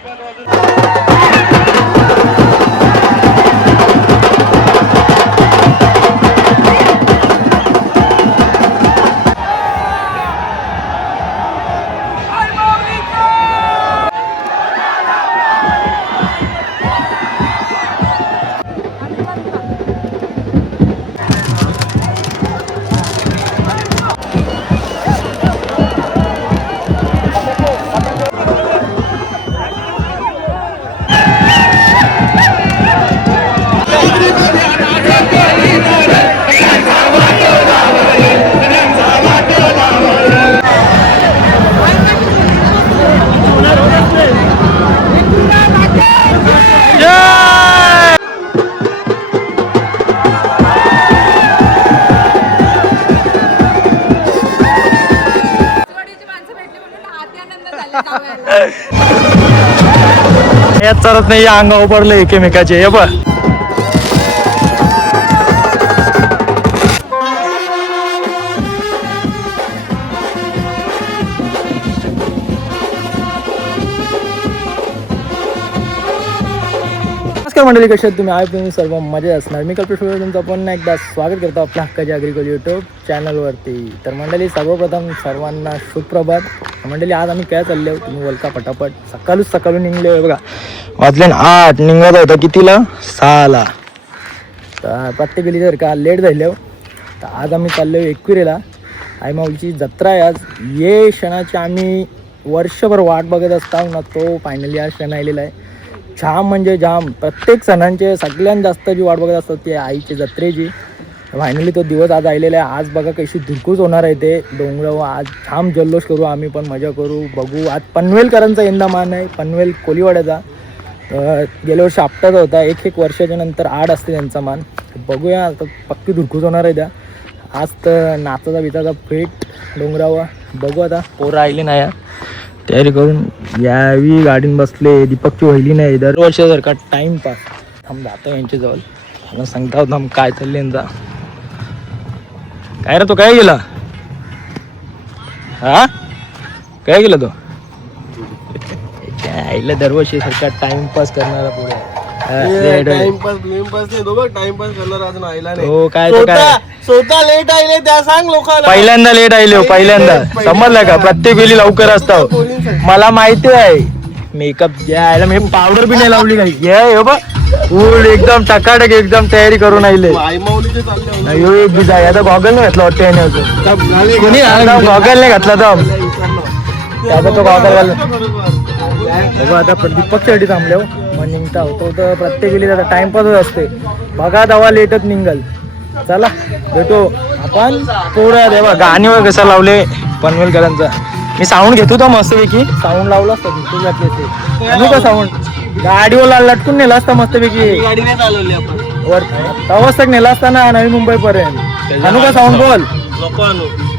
यात चालत नाही, अंगावर पडलं एकमेकाचे. हे बघ मंडळी, कशी आहेत तुम्ही? तुम्ही सर्व मजेत असणार. मी कल्पेश तुमचं पुन्हा एकदा स्वागत करतो आपल्या हक्काच्या ॲग्रिकल्चर यूट्यूब चॅनलवरती. तर मंडळी, सर्वप्रथम सर्वांना सुप्रभात. मंडळी, आज आम्ही काय चाललो तुम्ही बोलका पटापट. सकाळून निघले बघा, वाजले 8, निघत होता कितीला? 6ला. तर प्रत्येक गेली जर का लेट झाले. तर आज आम्ही चाललो एकविरेला. आई माऊलीची जत्रा आहे आज. ये क्षणाची आम्ही वर्षभर वाट बघत असता ना, तो फायनली आज क्षण आलेला आहे. जाम म्हणजे जाम, प्रत्येक सणांचे सगळ्यात जास्त जी वाट बघत असतात ती आईची जत्रेची. फायनली तो दिवस आज आलेला आहे. आज बघा कशी धुरकूस होणार आहे ते डोंगरावर. आज जाम जल्लोष करू आम्ही पण, मजा करू, बघू. आज पनवेलकरांचा यंदा मान आहे, पनवेल कोलीवाड्याचा. गेल्या वर्षी आपटाचा होता. एक वर्षाच्या नंतर 8 असते त्यांचा मान. बघूया, आता पक्की धुरकूस होणार आहे त्या. आज तर नाचाचा बिचाचा फेट डोंगरावर. बघू आता, पोरं आली नाही तयारी करून यावी. गाडीन बसले, दीपकची वहिली नाही. दरवर्षीसारखा टाइमपास. थांब जातो यांच्याजवळ, मला सांगता होता काय चालले यांचा. काय रे, तो काय गेला? हा, काय गेला तो? आईला दरवर्षी सारखा टाइमपास करणारा पुढे. स्वतः लेट आले त्या सांग लोकांना. पहिल्यांदा लेट आले, पहिल्यांदा समजलं का? प्रत्येक वेळी लवकर असतो. मला माहिती आहे मेकअप द्यायला, मी पावडर बी नाही लावली काही. फुल एकदम टकाटक एकदम तयारी करून आले. एक बिजा आता गॉगल नाही घातला वाटतं याने. कोणी गॉगल नाही घातला तर आता तो गॉगल घाल. बघा आता दीपकसाठी थांबले मग निघता होतो. तर प्रत्येक वेळी आता टाइमपासच असते. बघा दवा लेटच निघाल. चला भेटू आपण. पोरा देवा गाणी वगैरे कसं लावले पनवेलकरांचा. मी साऊंड घेतो तो मस्तपैकी. साऊंड लावला असता तू घातले ते आणू का साऊंड? गाडीवर लटकून नेला असता मस्तपैकी. गाडी नाही चालवली आपण वर तवाच तक नेला असता ना नवी मुंबई पर्यंत. आणू का साऊंड? बोल.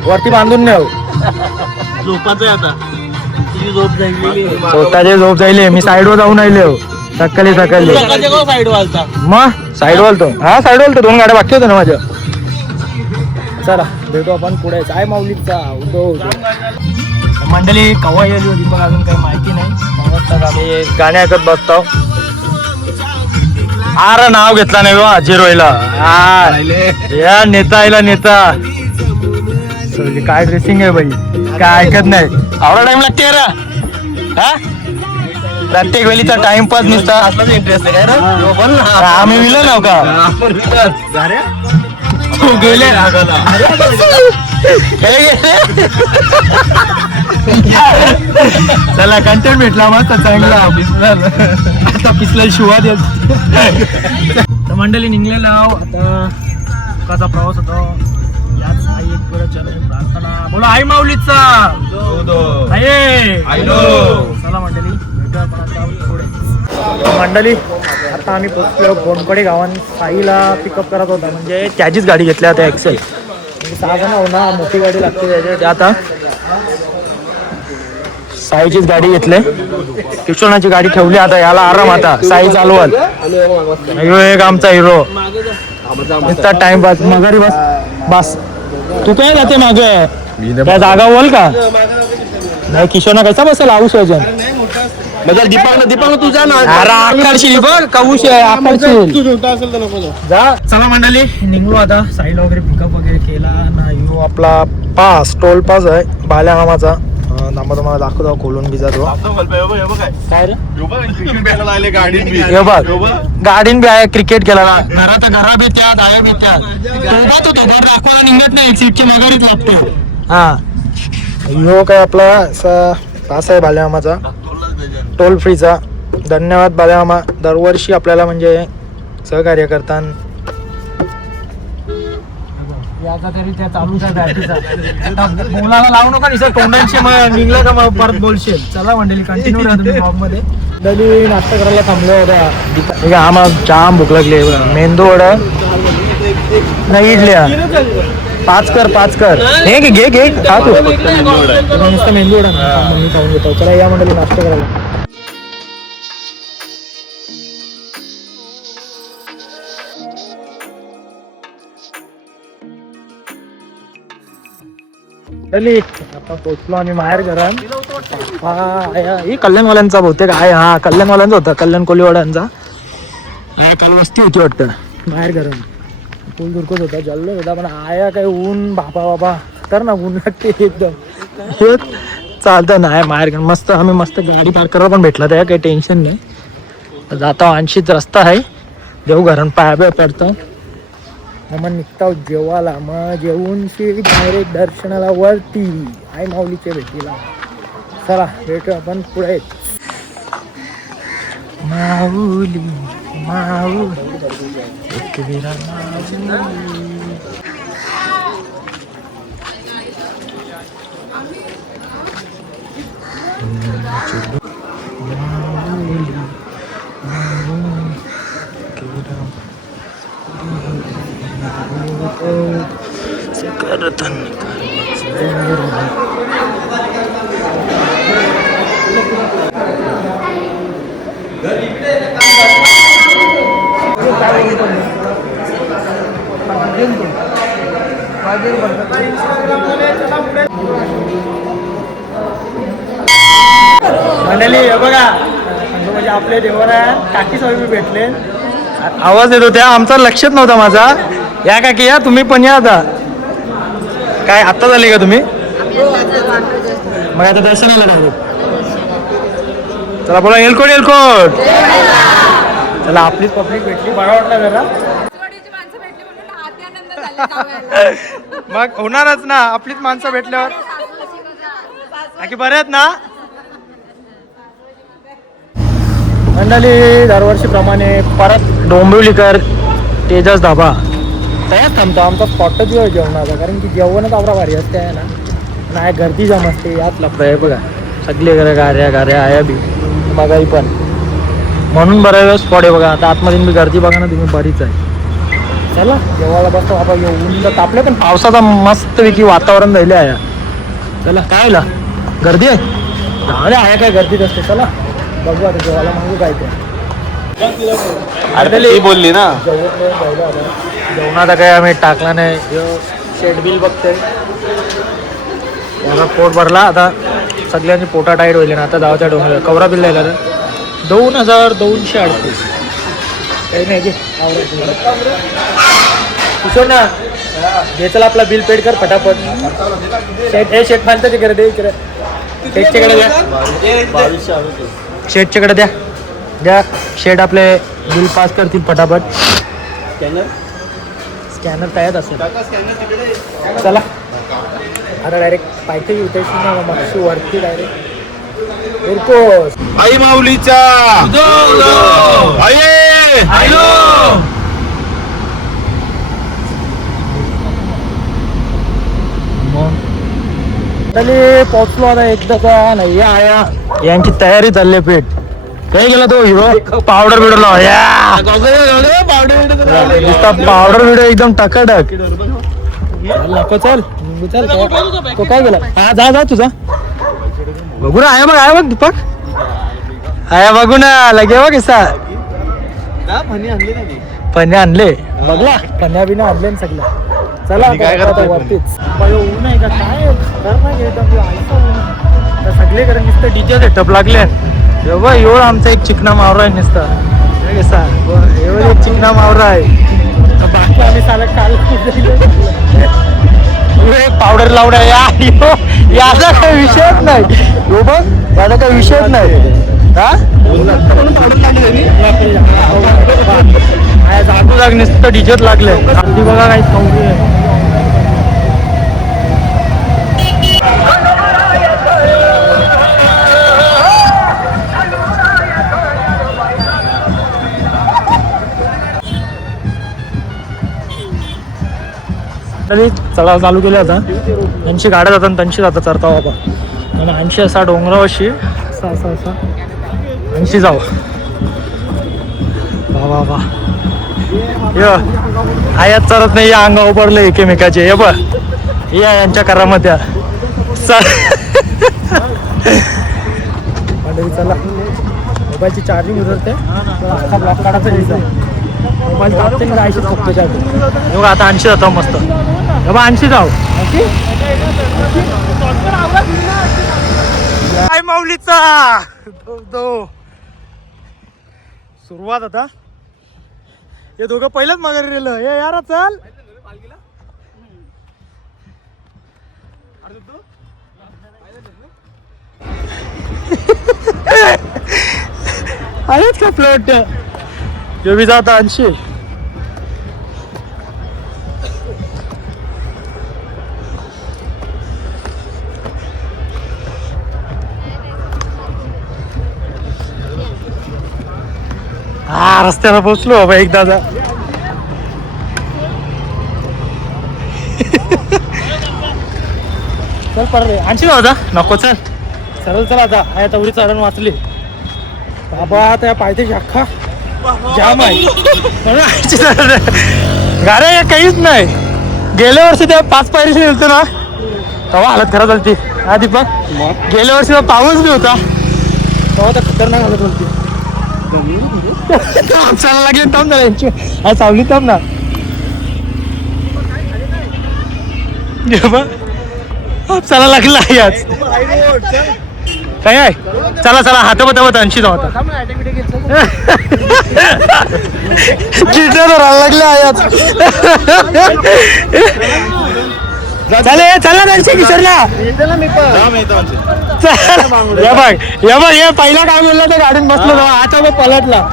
वरती बांधून नेव. झोपाचं आता स्वतःचे झोप जाईल. मी साईडवर जाऊन राहिले सकाळी मग साईड वालतो. हा साईड वालतो. 2 गाड्या बाकी होत्या ना माझ्या. चला भेटू आपण पुढे. काय माऊलीचा मंडळी कवा येईल होती पण अजून काही माहिती नाही. आम्ही गाणे ऐकत बसतो. अरे नाव घेतला नाही बा झिरोईला. या नेता आईला नेता. काय ड्रेसिंग आहे बाई, काय ऐकत नाही. आवडा टाइम लागते रा. हा, प्रत्येक वेळीचा टाइमपास नुसता इंटरेस्ट आहे. आम्ही विलं नाव का गेले चला कंटेंट भेटला मस्त चांगला. आता पिसला शिवा देत. तर मंडळी निघलेला आता. सुखाचा प्रवास होता. याच आई एक प्रार्थना बोला आई माऊलीचा. चला मंडळी भेटूया पुढे. मंडळी आता आम्ही पोहोचलो गोंडकडे गावात. साईला पिकअप करत होता, म्हणजे त्याचीच गाडी घेतली आता एक्सेल. 6 जण हो ना, मोठी गाडी लागते त्याच्या. आता साईचीच गाडी घेतली. किशोरनाची गाडी ठेवली. आता याला आराम. आता साई चालवाल. ह्यो एक आमचा हिरो. नुसता टाइमपास. मगारी बस बस. तू काय जाते माग? त्या जागा बोल का नाही. किशोरना कसा बसेल? आऊस वजन बदल दीपांग तू जा ना. अरे आकारशील बघ कौश आहे आकारशील. तू छोटा असेल तर नको जाऊ. जा चला मंडळी निघलो आता. साईला वगैरे पिकअप वगैरे केला ना. यो आपला पास टोल पास आहे बाल्या मामाचा. नामा तुम्हाला दाखवतो खोलून बी जातो. काय रे हे बघ गाडीन बी आहे क्रिकेट खेळायला. घरात घरा बी त्यात आहे बी त्यात. तो दाखवायला निघत नाही सीटची मगारीच लागते. हा यो काय आपला असा पास आहे बाल्या मामाचा टोल फ्रीचा. धन्यवाद बाल्या मामा दरवर्षी आपल्याला म्हणजे सहकार्य करतात. याचा तरी त्या चालूच आहे बॅटरीचा. मुलाला लावू नका निसर तोंडांशी निघलं का मग परत बोलशील. चला मंडळी कंटिन्यू राहा तुम्ही ब्लॉग मध्ये. दली नाश्ता करायला थांबलो होता. आम्हाला जाम भूक लागली. मेंदू वडा नाही इडल्या 5 कर हे घे खा तू. नुसतं मेंदू वडा मी खाऊन घेतो. चला या मंडळी नाश्ता करायला. आता पोचलो आम्ही बाहेर घरात. ही कल्याणवाल्यांचा बहुतेक आहे. हा कल्याणवाल्यांचा होता. कल्याण कोलीवाड्यांचा काल वस्ती होती वाटतं बाहेर घरात. फुल दुर्कच होता जल्लोष होता. पण आया काय ऊन बाबा तर ना ऊन लागते एकदम. चालतं नाही बाहेर घर मस्त. आम्ही मस्त गाडी पार्क करायला पण भेटला त्या काही टेन्शन नाही. जाता 80च रस्ता आहे. देऊ घरात पाया पडतं. मग निघता जेवायला. मग जेवून डायरेक्ट दर्शनाला वरती आई माऊलीच्या भेटीला. चला भेटू आपण पुढे. माऊली मंडळी हे बघा म्हणजे आपले देवरा काकी स्वामी भेटले. आवाज येतो त्या आमचा लक्षात नव्हता माझा. या काकी या तुम्ही पण या. आता काय आत्ता झाले का तुम्ही. मग आता दर्शनाला लागलो. चला बोला एलकोट. चला आपलीच पब्लिक भेटली बरं वाटलं जरा. मग होणारच ना आपलीच माणसं भेटल्यावर. बाकी बरे आहेत ना मंडळी. दरवर्षीप्रमाणे परत डोंबिवलीकर तेजस धाबा तयार थांबतो. आमचा स्पॉटच वेळ जेवणाचा. कारण की जेवणच आवडा भारी असते आहे ना. नाही गर्दी जम असते यात लफडं आहे बघा. सगळे घरं गाऱ्या आया बी बघाही पण म्हणून बरं स्पॉट आहे बघा. आता आतमध्ये मी गर्दी बघा ना तुम्ही बरीच आहे. चला जेवायला बसतो बाबा. येऊन तर तापले पण पावसाचा मस्तपैकी वातावरण राहिले आहे. चला काय आला गर्दी आहे. अरे आहे काय गर्दीत असते. चला बघू आता जेवायला मागू काय ते. अरे बोलली ना जेवणाचा काय आम्ही टाकला नाही. शेड बिल बघते याचा पोट भरला. आता सगळ्यांनी पोटा टाईट होईल ना. आता जावच्या डोंगर कवरा बिल द्यायला 2238 काही नाही घे कुठं ना घे. चला आपला बिल पेड कर फटाफट. शेट फालतं तिकडे दे. इकडे शेटच्याकडे द्या. शेटच्याकडे द्या. शेट आपले बिल पास करतील फटाफट. स्कॅनर तयार असेल. चला आता डायरेक्ट पायथ्याची उठायची ना मग वरती डायरेक्ट. आई माऊलीचा पोचलो आता एकदा नाही. आया यांची तयारी चालली. पेट काय गेला तो hero powder bidder powder bidder एकदम टकाटक. चल तो काय गेला. हा जा तुझा बघू ना. आया बघ दीपक आया बघू ना लगे बघ किस्सा. पन्या आणले बघला. पन्या बिना आणले ना सगळं. चला वरतीच ऊन आहे का काय सगळीकडे नुसतं डीजे सेटअप लागले. एवढा एवढा आमचा एक चिकना मावरा आहे नुसता कसा एवढा एक चिकना मावरा आहे बाकी आम्ही साला काल पावडर लावणार याचा काही विषयच नाही हो बघ याचा काही विषयच नाही हा जागो जाग नुसतं डिजत लागले अगदी बघा काही खाऊ चढाव चालू केले आता त्यांची गाड्या जातात त्यांची जातात चढता बाबा आणि 80 असा डोंगरावशी असा 80 जाऊ वा वा य आयात चालत नाही या अंगा उभरले एकमेकाचे हे बघ या यांच्या करामध्ये चला मोबाईलची चार्जिंग उतरते ब्लॉक काढायचा मोबाईल तापते 80 फक्त चार्जिंग एवढं आता 80 जातो मस्त बाबा 80 जाऊ काय माऊलीचा सुरुवात आता हे दोघं पहिलंच माघारी गेलं हे यार चल आलेच का प्लॉट जो बी जाता 80 हा रस्त्याला पोहोचलो बाबा एक दादा चल पर रे 80 होता नको चल सरळ चल आता तेवढी चढण वाचली बाबा त्या पायथ्याची अख्खा जाम आहे गाड्या काहीच नाही गेल्या वर्षी त्या 5 पायरीशी गेलतो ना तेव्हा हालत खराब झाली हा दीपक गेल्या वर्षी पाऊस बी होता तेव्हा तर खतरनाक हालत होती चाला लागले थांब ना यांची आज सावली थांब ना चला लागला आज काय आहे चला चला हात बत 80 जाऊ आता लागले आज चाले चला त्यांची किशोरला या बघ हे पहिला काय बोलला त्या गाडीत बसलो आता बघ पलटला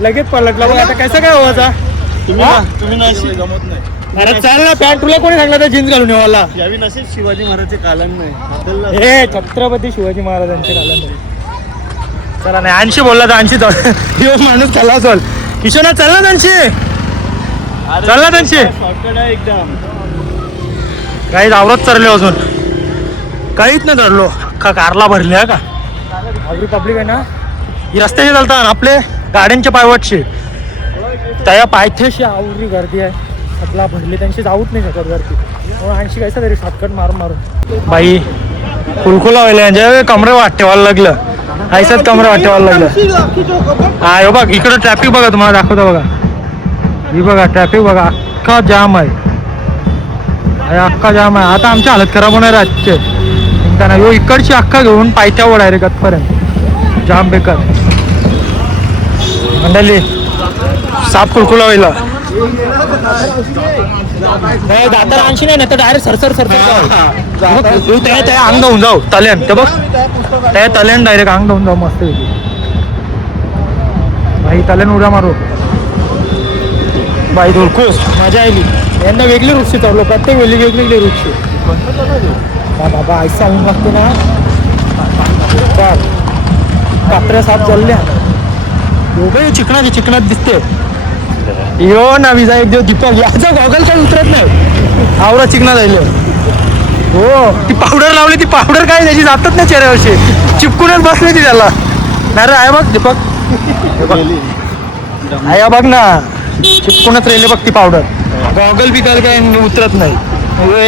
लगेच पलटला बघ आता कसं काय व्हायचा तुम्ही जमत नाही अरे चाल ना पॅन्ट तुला कोणी सांगला तर जीन्स घालून येवाला यावी नसेल शिवाजी महाराजचे कालन नाही हे छत्रपती शिवाजी महाराजांचे कालन नाही चला नाही 80 बोलला तर 80 दिवस माणूस चला चल किशोरला चल ना 80 चल ना 80 एकदम काही आवरत चरले अजून काहीच नाही चढलो अख्खा कारला भरले का आगरी पब्लिक आहे ना ही रस्त्याचे चालतात आपले गाड्यांच्या पायवटशी त्या पायथ्याशी आवरी गर्दी आहे आपला भरले त्यांची जाऊच नाही शकत वरती 80 कायचं तरी शॉर्टकट मारून मारून बाई फुलखुला व्हायला म्हणजे कमरे वाट ठेवायला लागलं ऐसाच कमरे वाट ठेवायला लागलं हा हे बघ इकडं ट्रॅफिक बघा तुम्हाला दाखवतो बघा ही बघा ट्रॅफिक बघा अख्खा जाम आहे अख्खा जाम आहे आता आमची हालत खराब होणार आजचे त्यांना यो इकडची अख्खा घेऊन पायथ्यावर डायरेक्ट आतपर्यंत जाम बेकार मंडळी साप कुलकुला व्हायला दातार 80 नाही तर डायरेक्ट सरसर त्या अंग होऊन जाऊ तल्यान ते बघ त्या तल्यान डायरेक्ट अंग होऊन जाऊ मस्त भाई तल्यान उड्या मारू बाई धुळकूस मजा आली यांना वेगळी वृक्षी चाललो प्रत्येक वेगळी वृक्षी बाबा ऐसा होऊन लागते ना कात्र्या साप चालल्या दोघे चिकनात दिसते यो ना विजा एक दिवस दीपक याचा गॉगल काही उतरत नाही आवरा चिकना जायले हो ती पावडर लावली ती पावडर काय त्याची जातच नाही चेहऱ्यावरशी चिपकूनच बसली ती त्याला नाही रे आहे बघ दीपक आहे बघ ना चिपकूनच राहिले बघ ती पावडर गॉगल बिकल काय उतरत नाही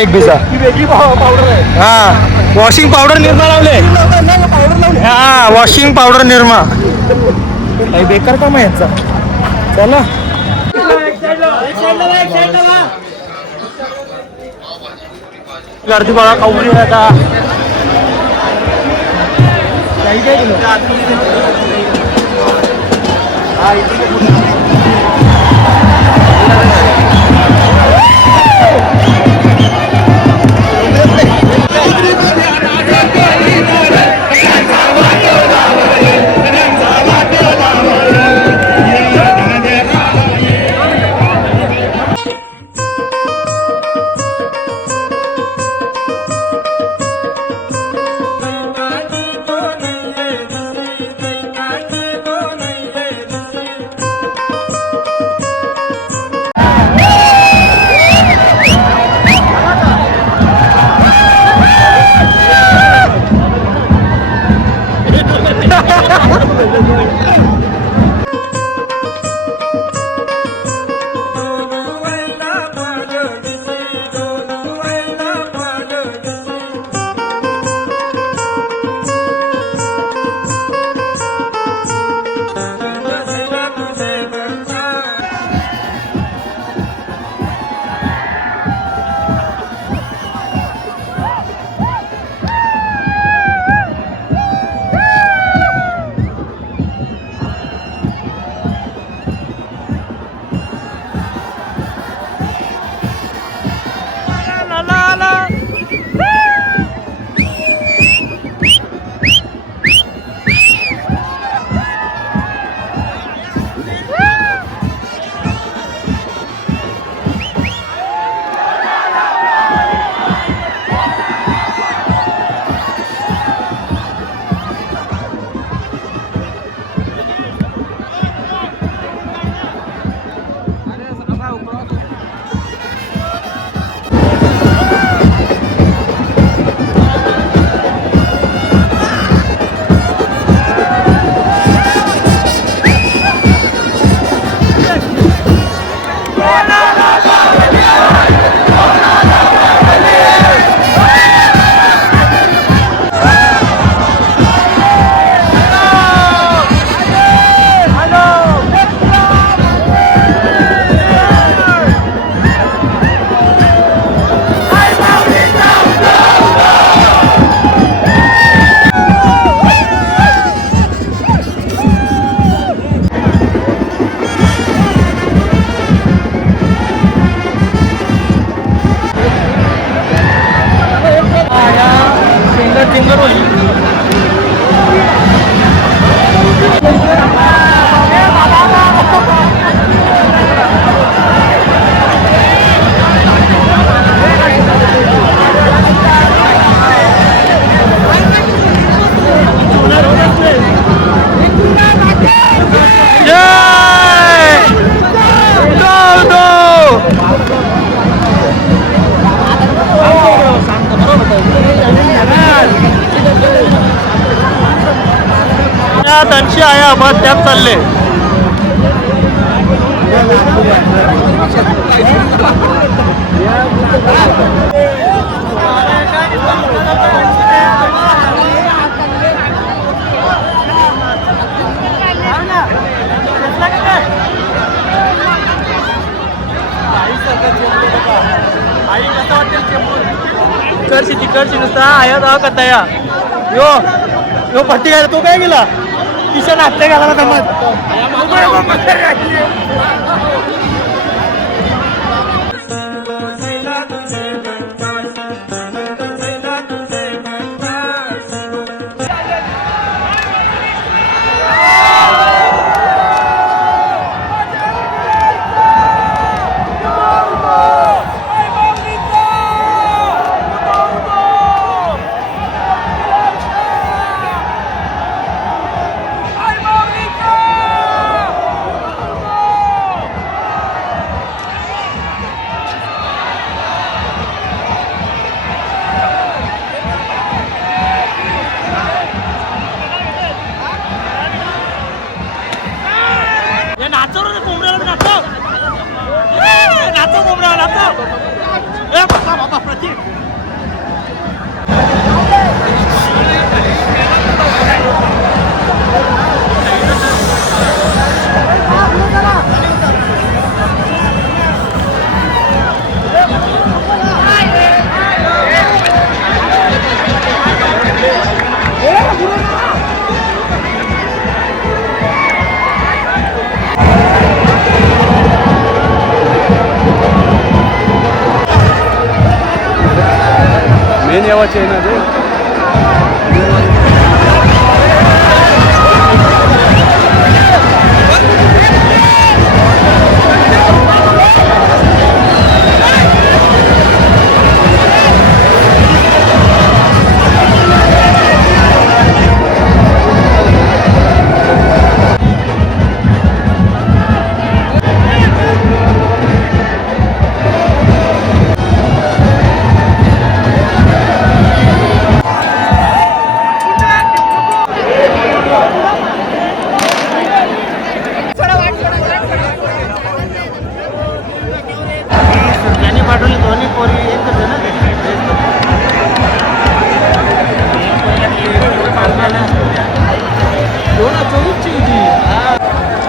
एक बिजा पावडर आहे हा वॉशिंग पावडर निर्मा लावले हा वॉशिंग पावडर निर्मा काही बेकार काम आहे यांचा चला गर्दी बघा कावरी आता माहिती आहे तुला त्यांची आहे आबाद त्यात चालले तिकडची नुसता आया जाव करता या यो यो पट्टी काय तो काय गेला किशन हत्या घालायला जमत देवाचे आहे ना ते. त्यांनी पाठवली दोन्ही पोरी एकच आहे ना ते. दोन 24ची होती.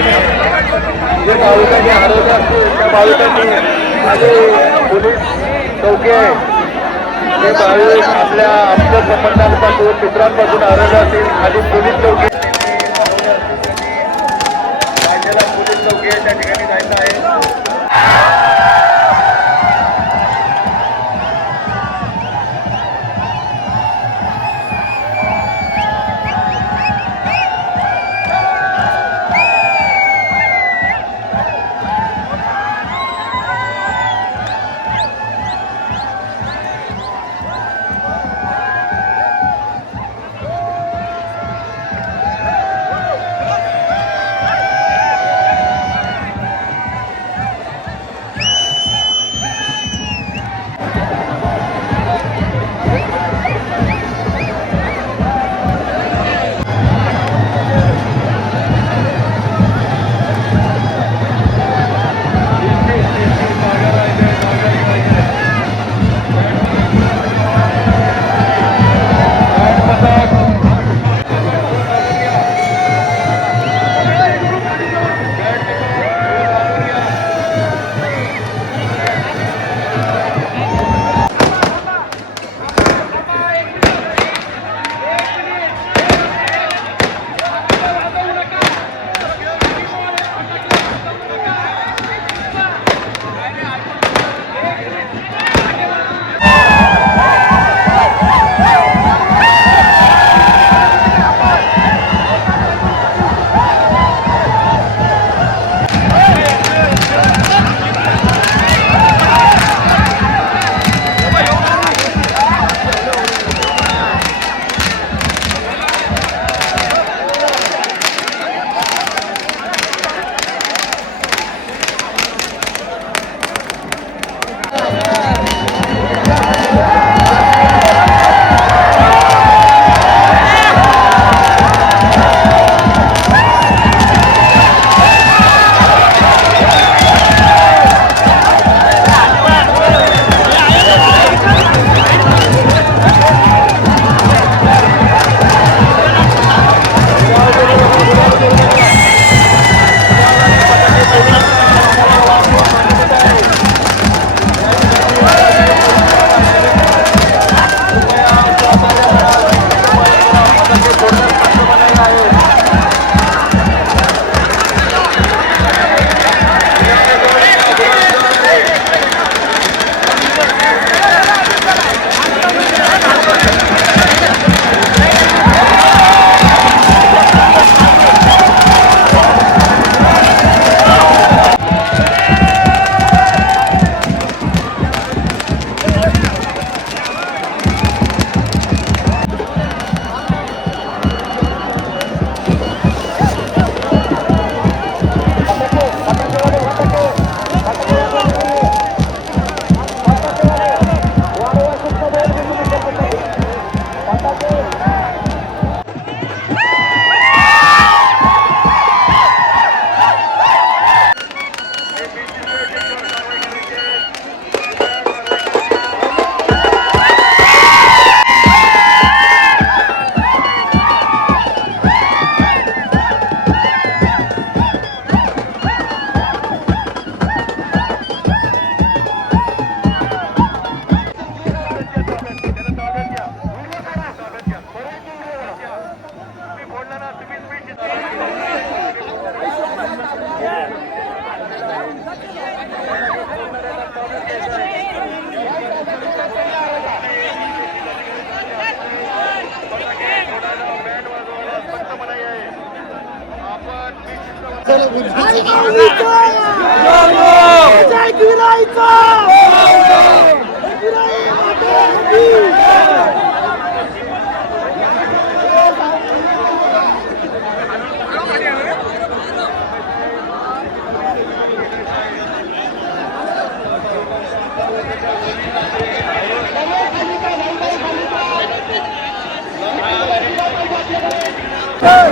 जे भाविकांनी हरवले असतील त्या भाविकांनी खाली पोलीस चौकी आहे ते भाविक आपल्या संबंधांपासून मित्रांपासून हरवले असतील खाली पोलीस चौकी राज्याला पोलीस चौकी आहे त्या ठिकाणी जायचं आहे.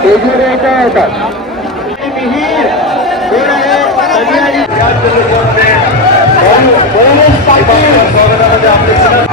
तेजुऱ्याच्या होतात मिहीर कोण आहे कल्याणी या जलसंस्थेमध्ये स्वागतामध्ये आपले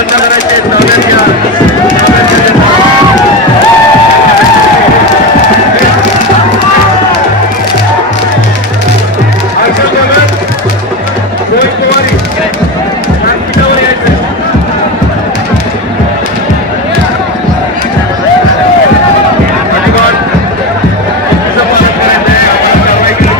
बंद करायचे ताब्यात घ्या. हर्षद भगत, रोहित पवारी व्यासपीठावर यायचं. अजिबात शिस्तीचं पालन करायचं आहे. आपण कारवाई केली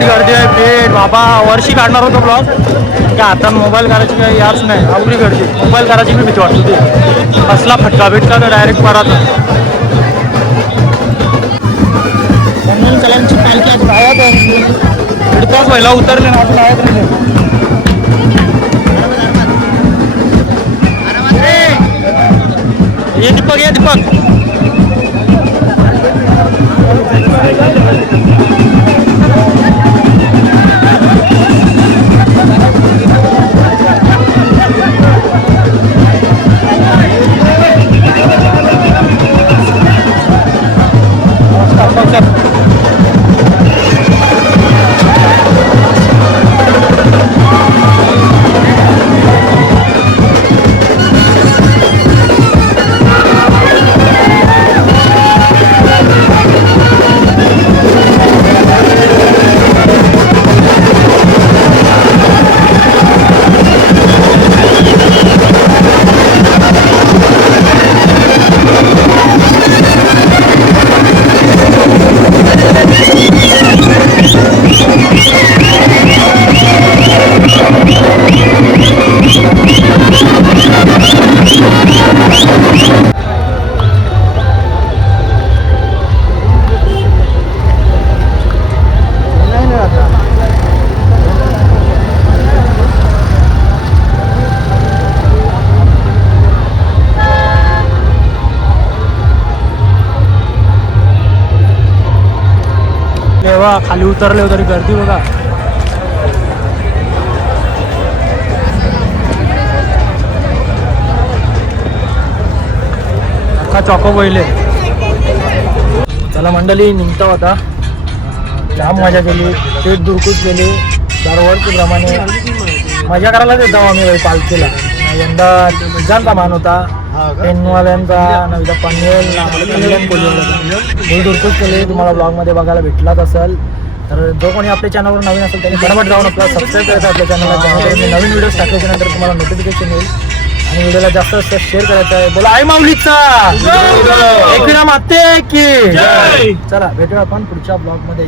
गर्दी आहे भेट बाबा. वर्षी काढणार होतो ब्लॉग की आता मोबाईल करायची काही याच नाही. अवघडी गर्दी. मोबाईल करायची मी भीती वाटत होती. कसला फटका बिटका तर डायरेक्ट परात. कलांची पालखी अजून आहेत. दीड तास व्हायला उतरले ना अजून आहेत नाही. ये दीपक, ये दीपक. तेव्हा खाली उतरले तरी गर्दी बघा. अख्खा चॉको पहिले. चला मंडळी निघता होता. जाम मजा केली. पेट दुरकूच केली. दरवर्षी प्रमाणे मजा करायलाच येतो आम्ही पालखीला. यंदा तिघांचा मान होता. पेनवाल्यांचा नवीदा पनवेल कल्याण कोल्हापूर दुरकूच केली. तुम्हाला ब्लॉगमध्ये बघायला भेटलाच असेल. तर जो कोणी आपल्या चॅनलवर नवीन असेल त्यांनी फटाफट जाऊन आपल्याला सबस्क्राईब करायचं आपल्या चॅनलला. जेणेकरून नवीन व्हिडिओज टाकल्याच्यानंतर तुम्हाला नोटिफिकेशन येईल. आणि व्हिडिओला जास्त जास्त शेअर करायचं आहे. बोला आई माऊलीचा एकविरा माते की. चला भेटूया आपण पुढच्या ब्लॉगमध्ये.